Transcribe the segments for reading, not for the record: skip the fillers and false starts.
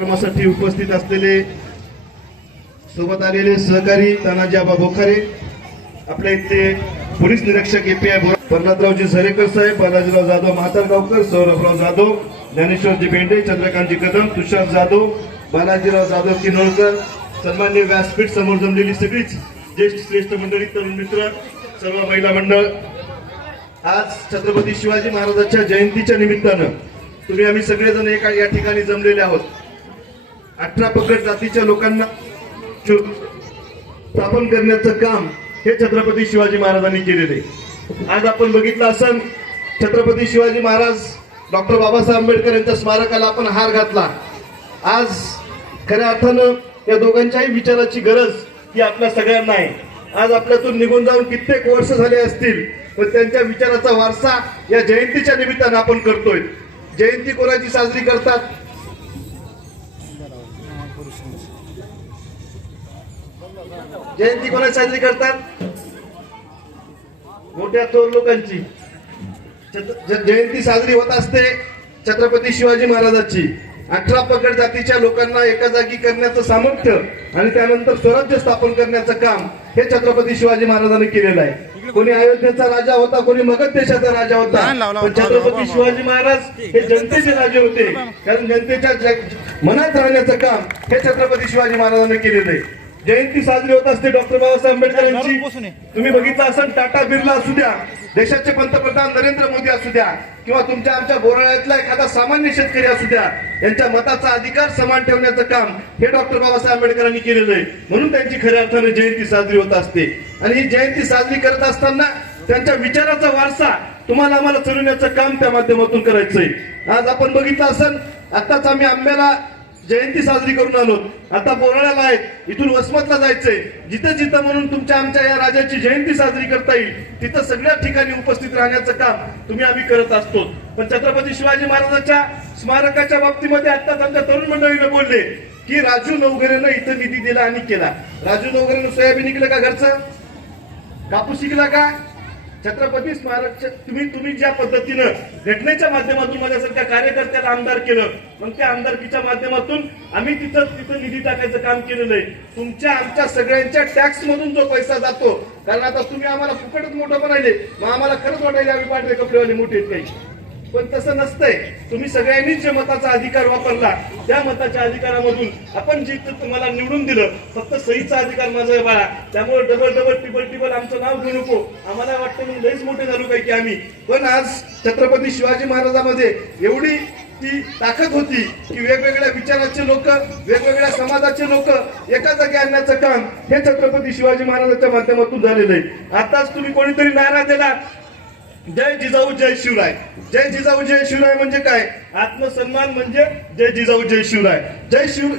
कार्यक्रमासाठी उपस्थित असलेले सोबत आलेले सहकारी तानाजी आबा बोखारे, आपल्या इथले पोलीस निरीक्षक API प्रल्हादरावजी झरेकर साहेब, बालाजीराव जाधव म्हातारगावकर, सौरभराव जाधव, ज्ञानेश्वरजी बेंडे, चंद्रकांतजी कदम, तुषार जाधव, बालाजीराव जाधव किनोळकर, सन्मान्य व्यासपीठ समोर जमलेली सगळीच ज्येष्ठ श्रेष्ठ मंडळी, तरुण मित्र, सर्व महिला मंडळ, आज छत्रपती शिवाजी महाराजांच्या जयंतीच्या निमित्तानं तुम्ही आम्ही सगळेजण या ठिकाणी जमलेले आहोत. 18 पगड जातीच्या लोकांना स्थापन करण्याचं काम हे छत्रपती शिवाजी महाराजांनी केलेले. आज आपण बघितलं असन, छत्रपती शिवाजी महाराज डॉक्टर बाबासाहेब आंबेडकर यांच्या स्मारकाला आपण हार घातला. आज खऱ्या अर्थानं या दोघांच्याही विचाराची गरज ही आपल्या सगळ्यांना आहे. आज आपल्यातून निघून जाऊन कित्येक वर्ष झाले असतील, पण त्यांच्या विचाराचा वारसा या जयंतीच्या निमित्तानं आपण करतोय. जयंती कोणाची साजरी करतात? जयंती कोणाची साजरी करतात? मोठ्या थोर लोकांची जयंती साजरी होत असते छत्रपती शिवाजी महाराजांची. 18 पगड जातीच्या लोकांना एका जागी करण्याचं सामर्थ्य आणि त्यानंतर स्वराज्य स्थापन करण्याचं काम हे छत्रपती शिवाजी महाराजांनी केलेलं आहे. कोणी अयोध्येचा राजा होता, कोणी मगध देशाचा राजा होता, पण छत्रपती शिवाजी महाराज हे जनतेचे राजे होते. कारण जनतेच्या मनात राहण्याचं काम हे छत्रपती शिवाजी महाराजांनी केलेलं आहे. जयंती साजरी होत असते डॉक्टर बाबासाहेब आंबेडकर यांची. तुम्ही बघितलं असेल, टाटा बिर्ला असू द्या, देशाचे पंतप्रधान नरेंद्र मोदी असू द्या, किंवा तुमच्या आमच्या बोराळ्यातला एखादा सामान्य शेतकरी असू द्या, यांच्या मताचा अधिकार समान ठेवण्याचं काम हे डॉक्टर बाबासाहेब आंबेडकरांनी केलेलं आहे. म्हणून त्यांची खऱ्या अर्थाने जयंती साजरी होत असते. आणि ही जयंती साजरी करत असताना त्यांच्या विचाराचा वारसा तुम्हाला आम्हाला चढवण्याचं काम त्या माध्यमातून करायचंय. आज आपण बघितलं असेल, आताच आम्ही आंब्याला जयंती साजरी करून आलो, आता बोराळ्याला आहेत, इथून वसमतला जायचंय. जिथं जिथं म्हणून तुमच्या आमच्या या राजाची जयंती साजरी करता येईल तिथं सगळ्या ठिकाणी उपस्थित राहण्याचं काम तुम्ही आम्ही करत असतो. पण छत्रपती शिवाजी महाराजांच्या स्मारकाच्या बाबतीमध्ये आताच आमच्या तरुण मंडळीने बोलले की राजू नवघरेनं इथं निधी दिला आणि केला. राजू नवघरेनं सोयाबीन निघलं का? घरचं कापूस शिकला का? छत्रपती स्मारक तुम्ही ज्या पद्धतीनं घटनेच्या माध्यमातून माझ्यासारख्या कार्यकर्त्याला आमदार केलं, मग त्या आमदारकीच्या माध्यमातून आम्ही तिथं निधी टाकायचं काम केलेलं आहे. तुमच्या आमच्या सगळ्यांच्या टॅक्स मधून जो पैसा जातो, कारण आता तुम्ही आम्हाला फुकटच मोठं बनायले, मग आम्हाला खरंच वाटायला आम्ही पांढरे कपडेवाले मोठे आहेत काही, पण तसं नसतंय. तुम्ही सगळ्यांनीच जे मताचा अधिकार वापरला, त्या मताच्या अधिकारामधून आपण जे तुम्हाला निवडून दिलं, फक्त सहीचा अधिकार माझा आहे बाळा. त्यामुळे डबल टिबल आमचं नाव घेऊ नको. आम्हाला वाटतं म्हणून लईच मोठे झालो काय की आम्ही. पण आज छत्रपती शिवाजी महाराजांमध्ये एवढी ती ताकद होती की वेगवेगळ्या विचाराचे लोक, वेगवेगळ्या समाजाचे लोक एका जागी आणण्याचं काम हे छत्रपती शिवाजी महाराजांच्या माध्यमातून झालेलं आहे. आताच तुम्ही कोणीतरी नारा दिला, जय जिजाऊ जय शिवराय. जय जिजाऊ जय शिवराय म्हणजे काय? आत्मसन्मान म्हणजे जय जिजाऊ जय शिवराय.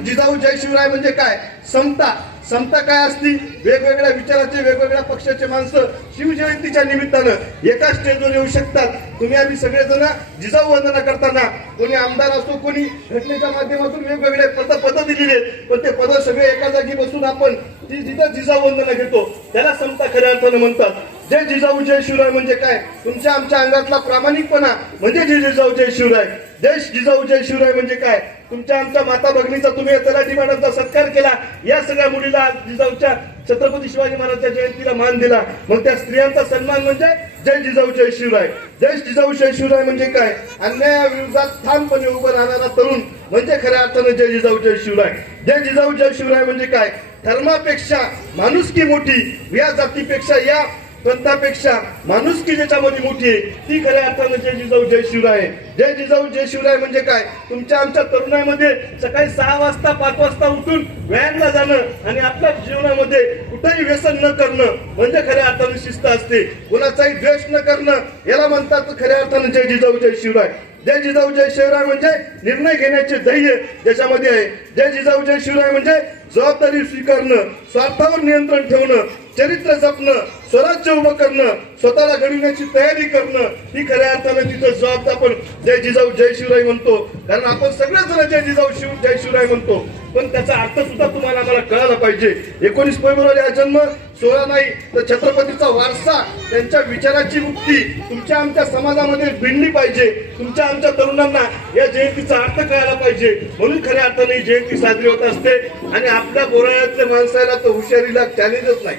जिजाऊ जय शिवराय म्हणजे काय? समता. समता काय असती? वेगवेगळ्या विचाराचे, वेगवेगळ्या पक्षाचे माणसं शिवजयंतीच्या निमित्तानं एका स्टेजवर येऊ शकतात. तुम्ही आम्ही सगळेजण जिजाऊ वंदना करताना, कोणी आमदार असो, कोणी घटनेच्या माध्यमातून वेगवेगळे पद दिलेले, पण ते पद सगळे एका जागी बसून आपण जिथं जिजाऊ वंदना घेतो त्याला समता खऱ्या अर्थानं म्हणतात. जय जिजाऊ जय शिवराय म्हणजे काय? तुमच्या आमच्या अंगातला प्रामाणिकपणा म्हणजे जय जिजाऊ जय शिवराय. जय जिजाऊ जय शिवराय म्हणजे काय? तुमच्या आमच्या माता भगिनीचा तुम्ही तलाठी मॅडमचा सत्कार केला, या सगळ्या मुलीला जिजाऊच्या छत्रपती शिवाजी महाराजांच्या जयंतीला मान दिला, मग त्या स्त्रियांचा सन्मान म्हणजे जय जिजाऊ जय शिवराय. जय जिजाऊ जय शिवराय म्हणजे काय? अन्यायाविरोधात ठामपणे उभं राहणारा तरुण म्हणजे खऱ्या अर्थानं जय जिजाऊ जय शिवराय. जय जिजाऊ जय शिवराय म्हणजे काय? धर्मापेक्षा माणुसकी मोठी, या जातीपेक्षा, या पंथापेक्षा माणुसकी ज्याच्यामध्ये मोठी आहे ती खऱ्या अर्थानं जय जिजाऊ जय शिवराय. जय जिजाऊ जय शिवराय म्हणजे काय? तुमच्या आमच्या तरुणामध्ये सकाळी 6 वाजता 5 वाजता उठून व्यायामला जाणं आणि आपल्या जीवनामध्ये कुठेही व्यसन न करणं म्हणजे खऱ्या अर्थानं शिस्त असते. कोणाचाही द्वेष न करणं याला म्हणतात खऱ्या अर्थानं जय जिजाऊ जय शिवराय. जय जिजाऊ जय शिवराय म्हणजे निर्णय घेण्याचे धैर्य ज्याच्यामध्ये आहे. जय जिजाऊ जय शिवराय म्हणजे जबाबदारी स्वीकारणं, स्वार्थावर नियंत्रण ठेवणं, चरित्र जपणं, स्वराज्य उभं करणं, स्वतःला घडविण्याची तयारी करणं, ही खऱ्या अर्थानं तिथं जबाबदार आपण जय जिजाऊ जय शिवराय म्हणतो. कारण आपण सगळेच जण जय जिजाऊ जय शिवराय म्हणतो. पण त्याचा अर्थ सुद्धा तुम्हाला आम्हाला कळायला पाहिजे. 19 फेब्रुवारी हा जन्म सोहळा नाही तर छत्रपतीचा वारसा, त्यांच्या विचाराची मुक्ती तुमच्या आमच्या समाजामध्ये भिनली पाहिजे. तुमच्या आमच्या तरुणांना या जयंतीचा अर्थ कळायला पाहिजे. म्हणून खऱ्या अर्थाने ही जयंती साजरी होत असते. आणि आपल्या बोराळ्यातल्या माणसाला तर हुशारीला चॅलेंजच नाही.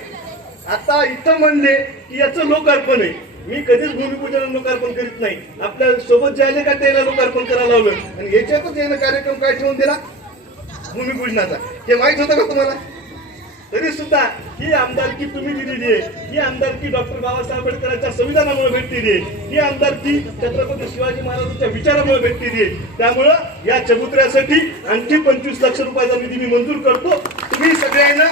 आता इथं म्हणले की याचं लोकार्पण आहे. मी कधीच भूमिपूजन लोकार्पण करीत नाही. आपल्या सोबत जे आले का त्याला लोकार्पण करायला लावलं आणि याच्यातच यानं कार्यक्रम काय ठेवून दिला भूमिपूजनाचा. हे माहित होतं का तुम्हाला? तरी सुद्धा ही आमदारकी तुम्ही दिलेली आहे. ही आमदारकी डॉक्टर बाबासाहेब आंबेडकरांच्या संविधानामुळे भेटलेली आहे. ही आमदारकी छत्रपती शिवाजी महाराजांच्या विचारामुळे भेटलेली आहे. त्यामुळं या चबुतऱ्यासाठी आणखी 25 लाख रुपयाचा निधी मी मंजूर करतो. तुम्ही सगळ्यांना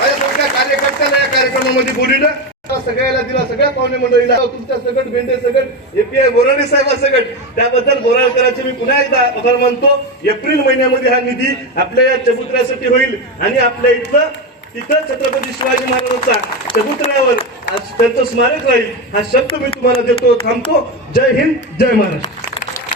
माझ्यासारख्या कार्यकर्त्याला या कार्यक्रमामध्ये बोलवलं, सगळ्याला दिला, सगळ्या पाहुणे मंडळीला, तुमच्या सगळं बेंडे सगळं एपीआय बोराडे साहेब सगळं त्याबद्दल बोराळकरांचे मी पुन्हा एकदा आभार मानतो. एप्रिल महिन्यामध्ये हा निधी आपल्या या चबुतऱ्यासाठी होईल आणि आपल्या इथलं तिथं छत्रपती शिवाजी महाराजांचा चबुतऱ्यावर त्यांचं स्मारक राहील. हा शब्द मी तुम्हाला देतो. थांबतो. जय हिंद, जय महाराष्ट्र.